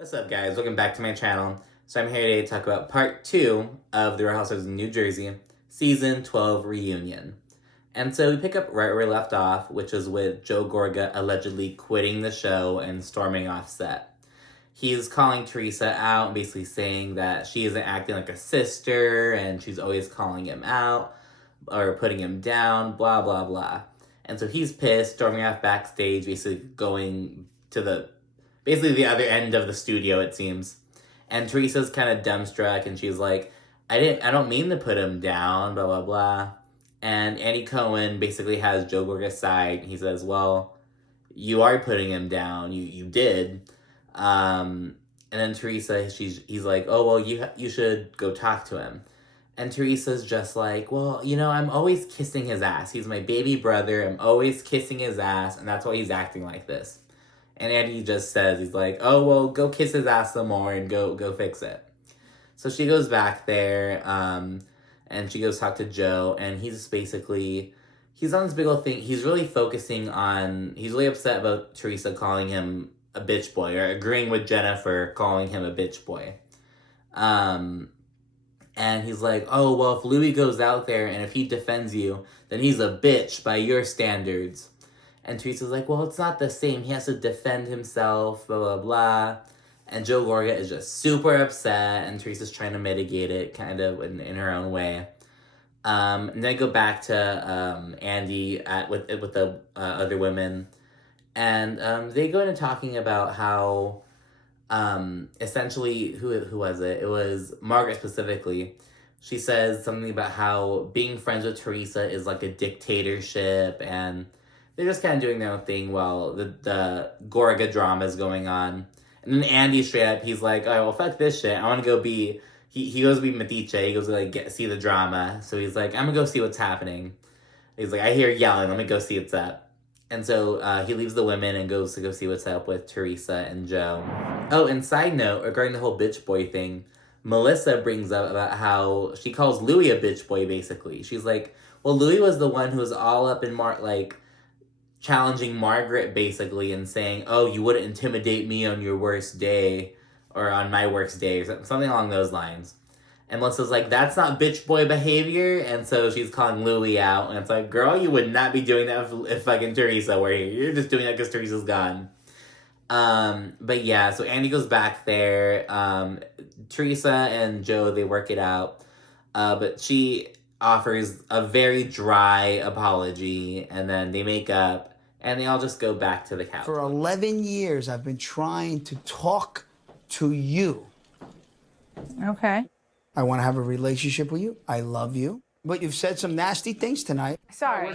What's up, guys? Welcome back to my channel. So I'm here today to talk about part 2 of The Real Housewives of New Jersey, Season 12 Reunion. And so we pick up right where we left off, which is with Joe Gorga allegedly quitting the show and storming off set. He's calling Teresa out and basically saying that she isn't acting like a sister and she's always calling him out or putting him down, blah, blah, blah. And so he's pissed, storming off backstage, basically going to the other end of the studio, it seems. And Teresa's kind of dumbstruck, and she's like, I don't mean to put him down, blah, blah, blah. And Andy Cohen basically has Joe Gorga's side. He says, well, you are putting him down. You did. And then Teresa, he's like, oh, well, you should go talk to him. And Teresa's just like, well, I'm always kissing his ass. He's my baby brother. I'm always kissing his ass, and that's why he's acting like this. And Andy just says, he's like, oh, well, go kiss his ass some more and go fix it. So she goes back there, and she goes talk to Joe, and he's just basically, he's on this big old thing. He's really he's really upset about Teresa calling him a bitch boy, or agreeing with Jennifer calling him a bitch boy. And he's like, oh, well, if Louis goes out there and if he defends you, then he's a bitch by your standards. And Teresa's like, well, it's not the same. He has to defend himself, blah, blah, blah. And Joe Gorga is just super upset, and Teresa's trying to mitigate it kind of in her own way. And then I go back to Andy with the other women. And they go into talking about how essentially, who was it? It was Margaret specifically. She says something about how being friends with Teresa is like a dictatorship, and they're just kind of doing their own thing while the Gorga drama is going on. And then Andy straight up, he's like, oh, well, fuck this shit. I want to go be... He goes to be Metiche. He goes to, like, see the drama. So he's like, I'm going to go see what's happening. He's like, I hear yelling. Let me go see what's up. And so he leaves the women and goes to go see what's up with Teresa and Joe. Oh, and side note, regarding the whole bitch boy thing, Melissa brings up about how she calls Louis a bitch boy, basically. She's like, well, Louis was the one who was all up in challenging Margaret, basically, and saying, oh, you wouldn't intimidate me on your worst day, or on my worst day, or something along those lines. And Melissa's like, that's not bitch boy behavior, and so she's calling Louis out, and it's like, girl, you would not be doing that if fucking Teresa were here. You're just doing that because Teresa's gone. But yeah, so Andy goes back there. Teresa and Joe, they work it out. But she offers a very dry apology, and then they make up, and they all just go back to the couch. For 11 years, I've been trying to talk to you. Okay. I want to have a relationship with you. I love you. But you've said some nasty things tonight. Sorry.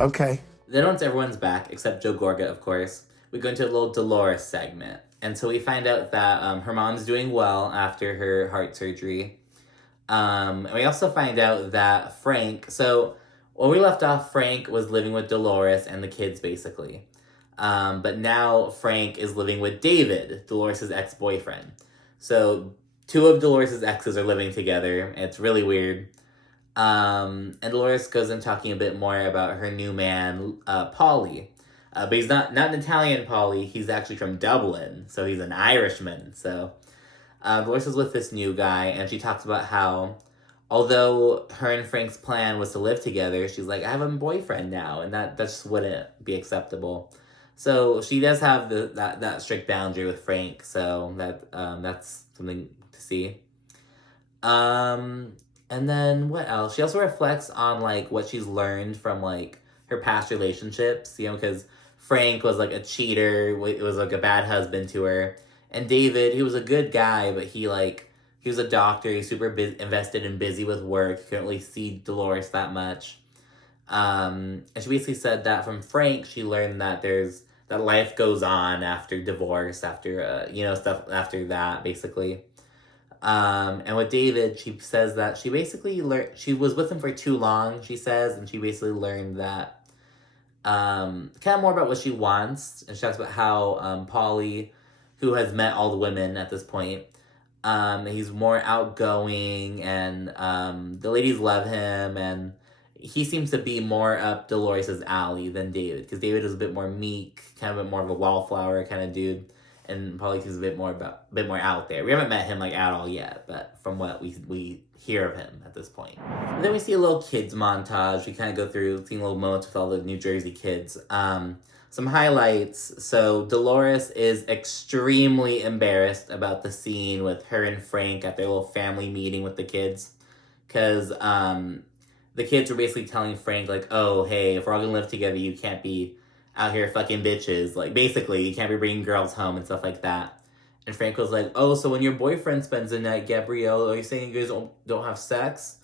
Okay. Then once everyone's back, except Joe Gorga, of course, we go into a little Dolores segment. And so we find out that her mom's doing well after her heart surgery. And we also find out that Frank... So, when we left off, Frank was living with Dolores and the kids, basically. But now Frank is living with David, Dolores' ex-boyfriend. So, two of Dolores' exes are living together. And it's really weird. And Dolores goes in talking a bit more about her new man, Paulie. But he's not an Italian Paulie. He's actually from Dublin. So he's an Irishman. So Dolores is with this new guy. And she talks about how, although her and Frank's plan was to live together, she's like, I have a boyfriend now. And that just wouldn't be acceptable. So she does have that strict boundary with Frank. So that's something to see. And then what else? She also reflects on what she's learned from her past relationships, because Frank was a cheater. It was a bad husband to her. And David, he was a good guy, but he was a doctor. He's super invested and busy with work. Couldn't really see Dolores that much. And she basically said that from Frank, she learned that that life goes on after divorce, after stuff after that, basically. And with David, she says that she basically she was with him for too long, she says, and she basically learned that kind of more about what she wants. And she talks about how Paulie, who has met all the women at this point, he's more outgoing, and the ladies love him, and he seems to be more up Dolores' alley than David, because David is a bit more meek, kind of a bit more of a wallflower kind of dude, and probably seems a bit more out there. We haven't met him like at all yet, but from what we hear of him at this point. And then we see a little kids montage. We kind of go through seeing little moments with all the New Jersey kids. Some highlights. So Dolores is extremely embarrassed about the scene with her and Frank at their little family meeting with the kids, because the kids were basically telling Frank, like, oh, hey, if we're all gonna live together, you can't be out here fucking bitches. Like, basically, you can't be bringing girls home and stuff like that. And Frank was like, oh, so when your boyfriend spends the night, Gabrielle, are you saying you guys don't have sex?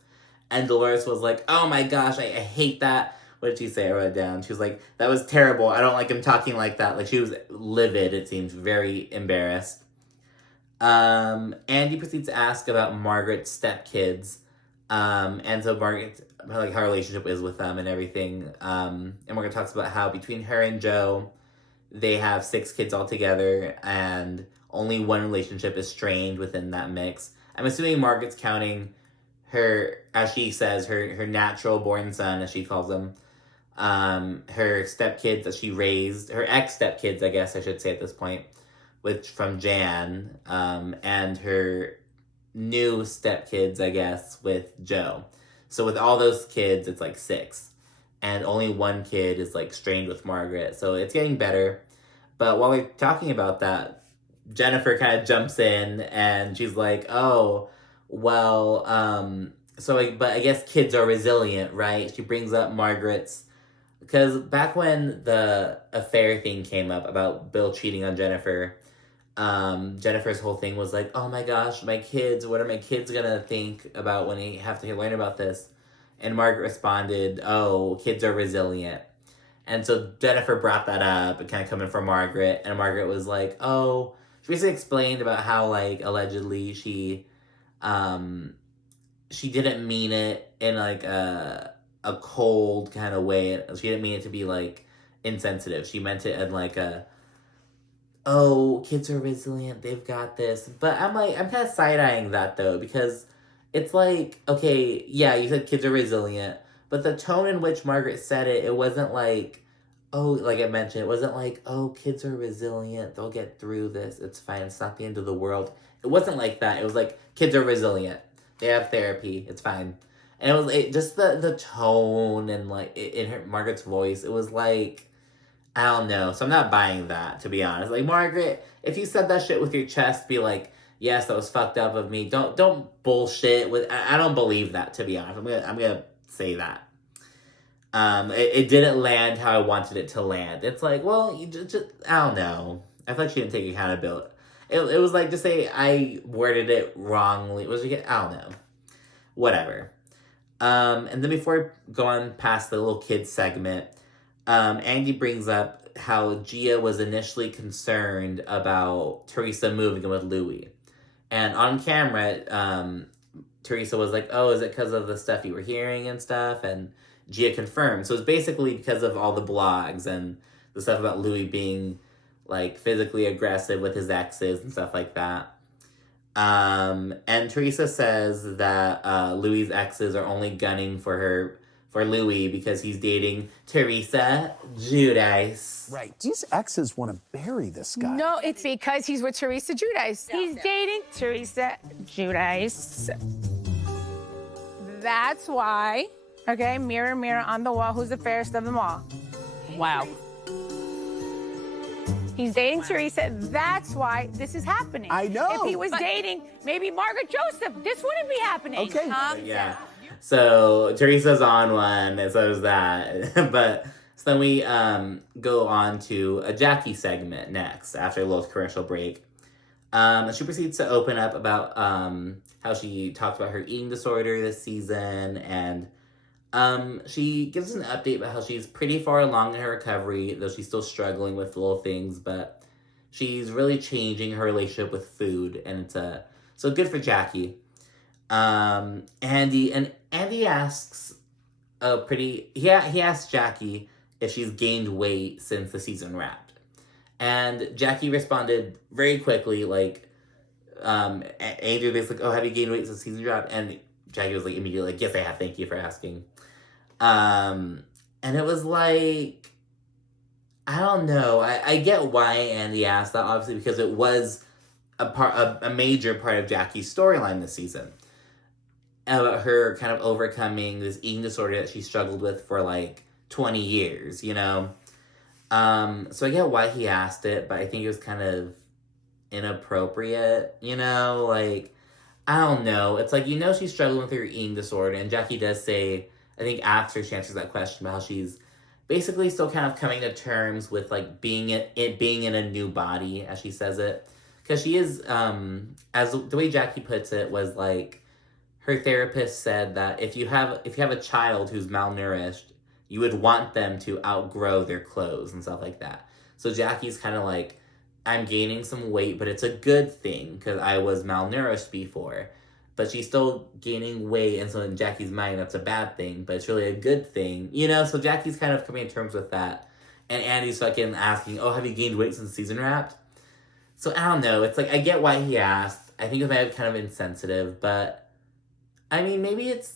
And Dolores was like, oh my gosh, I hate that. What did she say? I wrote it down. She was like, that was terrible. I don't like him talking like that. Like, she was livid, it seems, very embarrassed. Andy proceeds to ask about Margaret's stepkids. And so Margaret, like, how her relationship is with them and everything. And Margaret talks about how between her and Joe, they have 6 kids altogether, and only one relationship is strained within that mix. I'm assuming Margaret's counting her, as she says, her natural born son, as she calls them, her stepkids that she raised, her ex-stepkids, I guess I should say at this point, which from Jan, and her new stepkids, I guess, with Joe. So with all those kids, it's like 6. And only one kid is like strained with Margaret. So it's getting better. But while we're talking about that, Jennifer kind of jumps in and she's like, oh, well, but I guess kids are resilient, right? She brings up Margaret's, because back when the affair thing came up about Bill cheating on Jennifer, Jennifer's whole thing was like, oh my gosh, my kids, what are my kids gonna think about when they have to learn about this? And Margaret responded, oh, kids are resilient. And so Jennifer brought that up, and kind of coming from Margaret, and Margaret was like, oh, she basically explained about how, like, allegedly she didn't mean it in, like, a cold kind of way. She didn't mean it to be, like, insensitive. She meant it in, like, oh, kids are resilient, they've got this. But I'm kind of side-eyeing that, though, because it's like, okay, yeah, you said kids are resilient, but the tone in which Margaret said it, it wasn't like, oh, like I mentioned, it wasn't like, oh, kids are resilient, they'll get through this, it's fine, it's not the end of the world. It wasn't like that. It was like, kids are resilient, they have therapy, it's fine. And it was just the tone and, like, in her Margaret's voice, it was like, I don't know. So I'm not buying that, to be honest. Like, Margaret, if you said that shit with your chest, be like, yes, that was fucked up of me. Don't bullshit with. I don't believe that, to be honest. I'm gonna say that. It didn't land how I wanted it to land. It's like, well, you just I don't know. I thought she didn't take accountability. It was like, just say I worded it wrongly. I don't know. Whatever. And then before we go on past the little kids segment, Andy brings up how Gia was initially concerned about Teresa moving in with Louis. And on camera, Teresa was like, oh, is it because of the stuff you were hearing and stuff? And Gia confirmed. So it's basically because of all the blogs and the stuff about Louis being, like, physically aggressive with his exes and stuff like that. And Teresa says that Louis' exes are only gunning for Louis because he's dating Teresa Giudice. Right. These exes want to bury this guy. No, it's because he's with Teresa Giudice. He's dating Teresa Giudice. That's why. Okay, mirror, mirror on the wall, who's the fairest of them all? Wow. He's dating Teresa. That's why this is happening. I know. If he was dating maybe Margaret Joseph, this wouldn't be happening. Okay. Yeah. So Teresa's on one, and so is that. But so then we go on to a Jackie segment next after a little commercial break. She proceeds to open up about how she talks about her eating disorder this season, and she gives an update about how she's pretty far along in her recovery, though she's still struggling with little things, but she's really changing her relationship with food, and it's so good for Jackie. Andy asks he asks Jackie if she's gained weight since the season wrapped. And Jackie responded very quickly, like, Andrew basically like, oh, have you gained weight since the season wrapped? And Jackie was like, immediately like, yes, I have, thank you for asking. And it was like, I don't know. I get why Andy asked that, obviously, because it was a major part of Jackie's storyline this season. About her kind of overcoming this eating disorder that she struggled with for like 20 years, you know? So I get why he asked it, but I think it was kind of inappropriate, you know? Like, I don't know. It's like, you know, she's struggling with her eating disorder, and Jackie does say, I think after she answers that question, about how she's basically still kind of coming to terms with like being in a new body, as she says it. Because she is, as the way Jackie puts it, was like, her therapist said that if you have a child who's malnourished, you would want them to outgrow their clothes and stuff like that. So Jackie's kind of like, I'm gaining some weight, but it's a good thing because I was malnourished before. But she's still gaining weight, and so in Jackie's mind, that's a bad thing, but it's really a good thing. You know, so Jackie's kind of coming to terms with that. And Andy's fucking asking, oh, have you gained weight since the season wrapped? So I don't know. It's like, I get why he asked. I think it might be kind of insensitive, but I mean, maybe it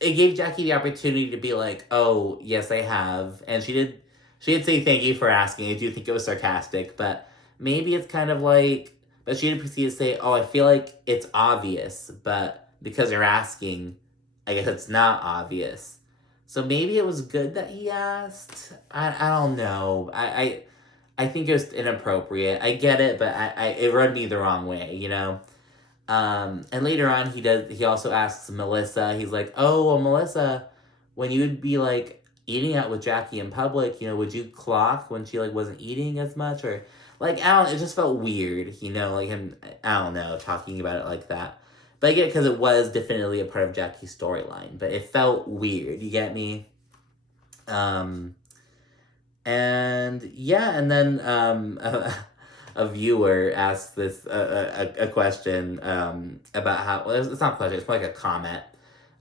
gave Jackie the opportunity to be like, oh, yes, I have. And she did say thank you for asking. I do think it was sarcastic, but maybe it's kind of like, but she didn't proceed to say, oh, I feel like it's obvious, but because you're asking, I guess it's not obvious. So maybe it was good that he asked. I don't know. I think it was inappropriate. I get it, but it rubbed me the wrong way, you know? And later on, he also asks Melissa, he's like, oh, well, Melissa, when you would be, like, eating out with Jackie in public, you know, would you clock when she, like, wasn't eating as much? Or, like, it just felt weird, you know, like him, I don't know, talking about it like that. But I get it because it was definitely a part of Jackie's storyline, but it felt weird, you get me? And, yeah, and then, a viewer asked this a question about how, well, it's not a question, it's more like a comment.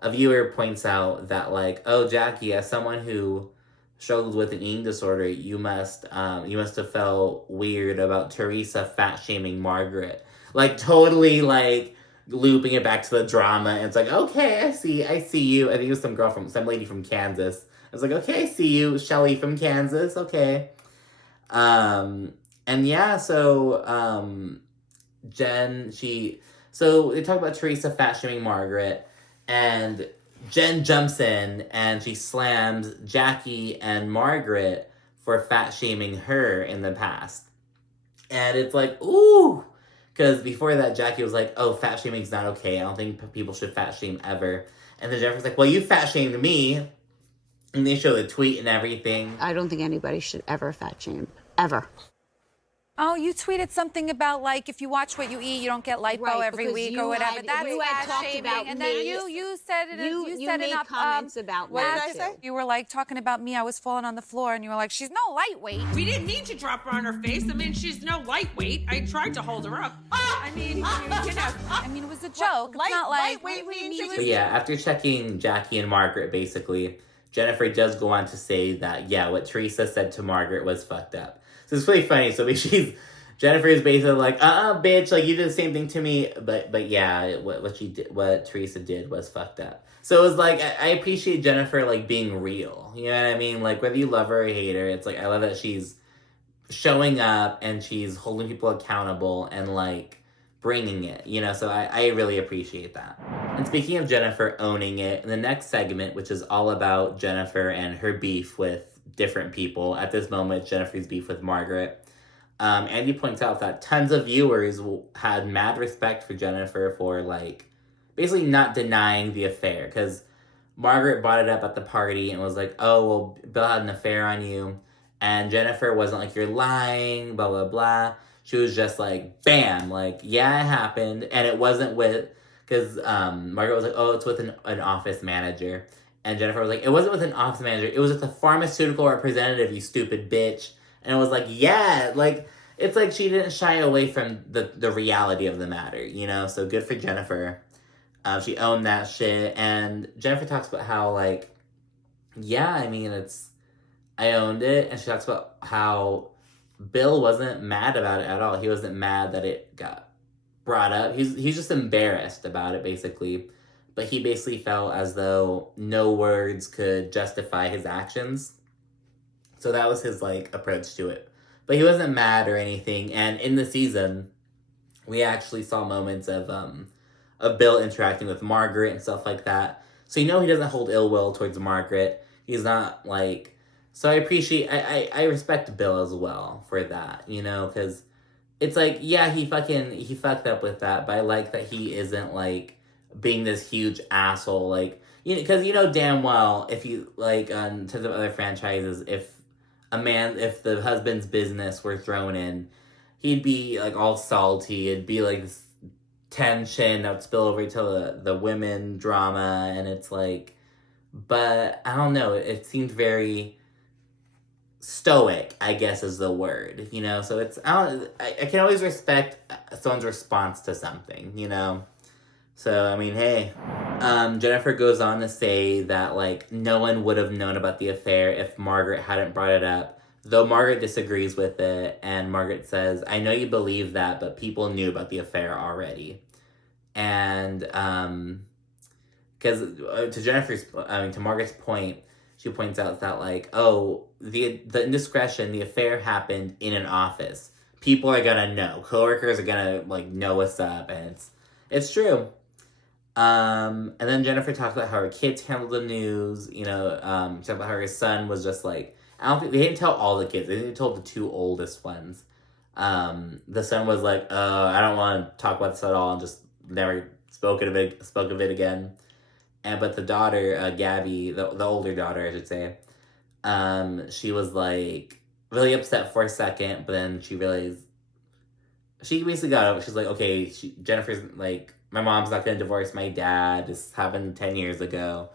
A viewer points out that, like, oh, Jackie, as someone who struggled with an eating disorder, you must have felt weird about Teresa fat shaming Margaret, like totally like looping it back to the drama. And it's like, okay, I see you. I think it was some lady from Kansas. I was like, okay, I see you, Shelly from Kansas. Okay. And yeah, so, so they talk about Teresa fat shaming Margaret, and Jen jumps in and she slams Jackie and Margaret for fat shaming her in the past. And it's like, ooh, because before that, Jackie was like, oh, fat shaming's not okay. I don't think people should fat shame ever. And then Jennifer's like, well, you fat shamed me. And they show the tweet and everything. I don't think anybody should ever fat shame, ever. Oh, you tweeted something about, like, if you watch what you eat, you don't get lipo Right, every because week you or whatever. had- That's you had fat talked shaming. about And me. then you said it. You set made it up. comments about what me, did I say? You were like talking about me. I was falling on the floor, and you were like, "She's no lightweight." We didn't mean to drop her on her face. I mean, she's no lightweight. I tried to hold her up. I mean, you know. I mean, it was a joke. It's not like lightweight means But yeah, after checking Jackie and Margaret, basically, Jennifer does go on to say that, yeah, what Teresa said to Margaret was fucked up. So it's really funny. So Jennifer is basically like, bitch, like, you did the same thing to me. But yeah, what Teresa did was fucked up. So it was like, I appreciate Jennifer, like, being real. You know what I mean? Like, whether you love her or hate her, it's like, I love that she's showing up and she's holding people accountable and, like, bringing it, you know? So I really appreciate that. And speaking of Jennifer owning it, in the next segment, which is all about Jennifer and her beef with different people, at this moment, Jennifer's beef with Margaret, Andy points out that tons of viewers had mad respect for Jennifer for, like, basically not denying the affair. Because Margaret brought it up at the party and was like, oh, well, Bill had an affair on you. And Jennifer wasn't like, you're lying, blah, blah, blah. She was just like, bam, like, yeah, it happened. And it wasn't with, because Margaret was like, oh, it's with an office manager. And Jennifer was like, it wasn't with an office manager. It was with a pharmaceutical representative, you stupid bitch. And it was like, yeah, like, it's like she didn't shy away from the reality of the matter, you know? So good for Jennifer. She owned that shit. And Jennifer talks about how, like, yeah, I mean, I owned it. And she talks about how Bill wasn't mad about it at all. He wasn't mad that it got brought up. He's just embarrassed about it, basically. but he basically felt as though no words could justify his actions. So that was his, like, approach to it. But he wasn't mad or anything, and in the season, we actually saw moments of Bill interacting with Margaret and stuff like that. So he doesn't hold ill will towards Margaret. He's not, like... So I respect Bill as well for that, because it's like, yeah, he fucked up with that, but I like that he isn't, like, being this huge asshole, like, because damn well, if you, like, on tons of other franchises, if the husband's business were thrown in, he'd be, like, all salty, it'd be, like, this tension that would spill over to the women drama, and it's like, but, I don't know, it seemed very... stoic, I guess is the word, so it's, I can always respect someone's response to something, so, I mean, hey, Jennifer goes on to say that, like, no one would have known about the affair if Margaret hadn't brought it up, though Margaret disagrees with it, and Margaret says, I know you believe that, but people knew about the affair already, and, because, to Margaret's point, she points out that, like, oh, the indiscretion, the affair happened in an office. People are gonna know. Coworkers are gonna, like, know what's up, and it's true. And then Jennifer talks about how her kids handled the news, she talked about how her son was just, like, I don't think, they didn't tell all the kids, they told the two oldest ones. The son was like, I don't want to talk about this at all, and just never spoke of it again. But the daughter, Gabby, the older daughter, I should say, she was, like, really upset for a second, but then she realized, she basically got over, she's like, okay, Jennifer's, like, my mom's not going to divorce my dad, this happened 10 years ago,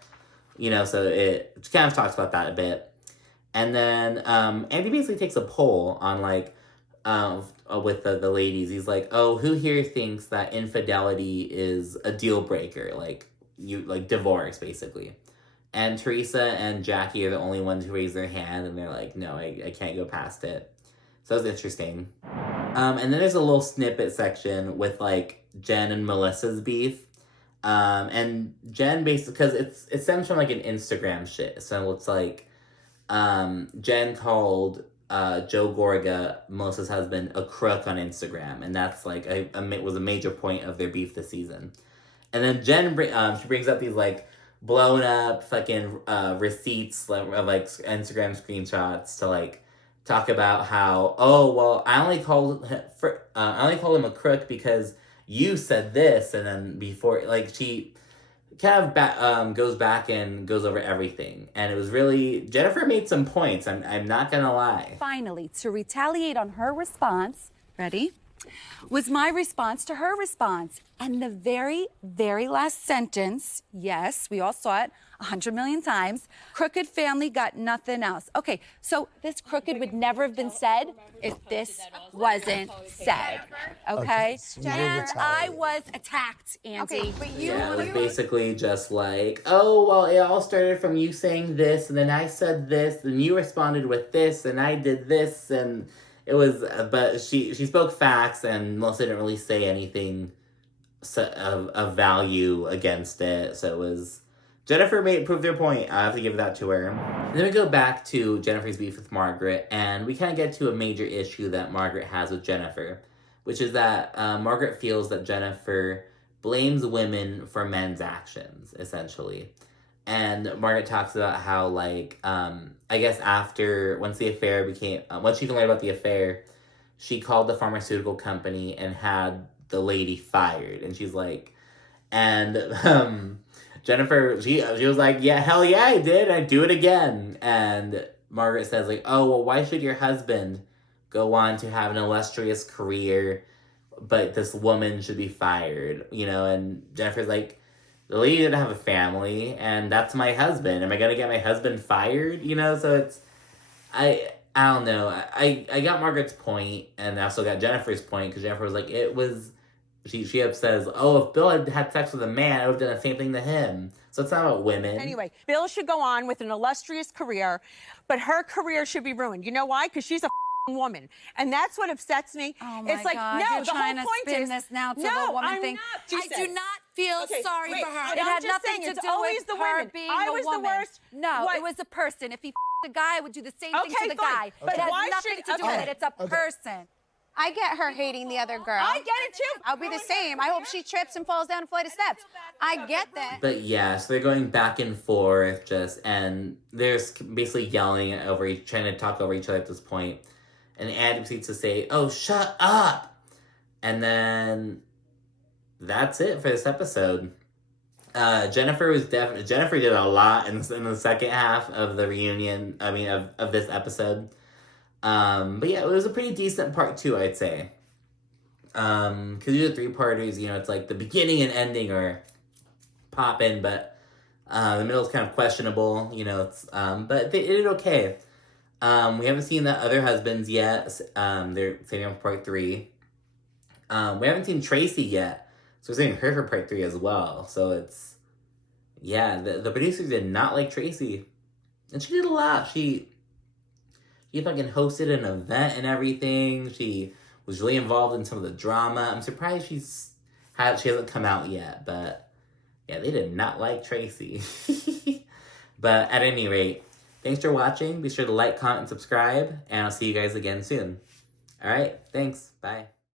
so it kind of talks about that a bit. And then, Andy basically takes a poll on, like, with the ladies, he's like, oh, who here thinks that infidelity is a deal breaker, like divorce, basically. And Teresa and Jackie are the only ones who raise their hand, and they're like, no, I can't go past it. So it was interesting. And then there's a little snippet section with, like, Jen and Melissa's beef. And Jen basically, because it stems from, like, an Instagram shit. So it's like, Jen called Joe Gorga, Melissa's husband, a crook on Instagram. And that's, like, was a major point of their beef this season. And then Jen, she brings up these, like, blown up fucking receipts of, like, Instagram screenshots to, like, talk about how, oh, well, I only called him a crook because you said this, and then before, like, she kind of goes back and goes over everything, and it was really, Jennifer made some points, I'm not gonna lie. Finally, to retaliate on her response, ready? Was my response to her response. And the very, very last sentence, yes, we all saw it 100 million times, crooked family got nothing else. Okay, so this crooked would never have been said if this wasn't said, okay? And I was attacked, Andy. Okay, but it was basically just like, oh, well, it all started from you saying this, and then I said this, and you responded with this, and I did this, and... It was, but she spoke facts, and Melissa didn't really say anything of value against it. So it was, Jennifer proved her point. I have to give that to her. And then we go back to Jennifer's beef with Margaret, and we kind of get to a major issue that Margaret has with Jennifer, which is that Margaret feels that Jennifer blames women for men's actions, essentially. And Margaret talks about how, like, I guess once she learned about the affair, she called the pharmaceutical company and had the lady fired. And she's like, and Jennifer, she was like, yeah, hell yeah, I did. I'd do it again. And Margaret says, like, oh, well, why should your husband go on to have an illustrious career, but this woman should be fired, And Jennifer's like, the lady didn't have a family, and that's my husband. Am I gonna get my husband fired? So it's, I don't know. I got Margaret's point, and I also got Jennifer's point, because Jennifer was like, she says, oh, if Bill had sex with a man, I would have done the same thing to him. So it's not about women. Anyway, Bill should go on with an illustrious career, but her career should be ruined. You know why? Because she's a woman, and that's what upsets me. Oh my it's like, God, no, you're the trying whole to point spin is this now to no, the woman I'm thing. not. I do not feel sorry wait, for her. I'm It had just nothing saying, to it's do always with the her women. being I the was woman. the worst. No, What? it was a person. If he the guy, I would do the same thing Okay, to the fine. guy. But It has why nothing should- to do okay. with it. It's a person. I get her hating the other girl. I get it too. I'll be the same. I hope she trips and falls down a flight of steps. I get that. But yeah, so they're going back and forth and they're basically yelling over trying to talk over each other at this point. And Andy proceeds to say, "Oh, shut up!" And then that's it for this episode. Jennifer did a lot in the second half of the reunion. I mean, of this episode. But yeah, it was a pretty decent part two, I'd say. Because these are 3-parters, it's like the beginning and ending are popping, but the middle's kind of questionable, but they did okay. We haven't seen the other husbands yet. They're saving up for part 3. We haven't seen Tracy yet, so we're saving her for part 3 as well. So it's, yeah, the producers did not like Tracy, and she did a lot. She fucking hosted an event and everything. She was really involved in some of the drama. I'm surprised she hasn't come out yet, but yeah, they did not like Tracy. But at any rate, thanks for watching. Be sure to like, comment, and subscribe, and I'll see you guys again soon. All right, thanks. Bye.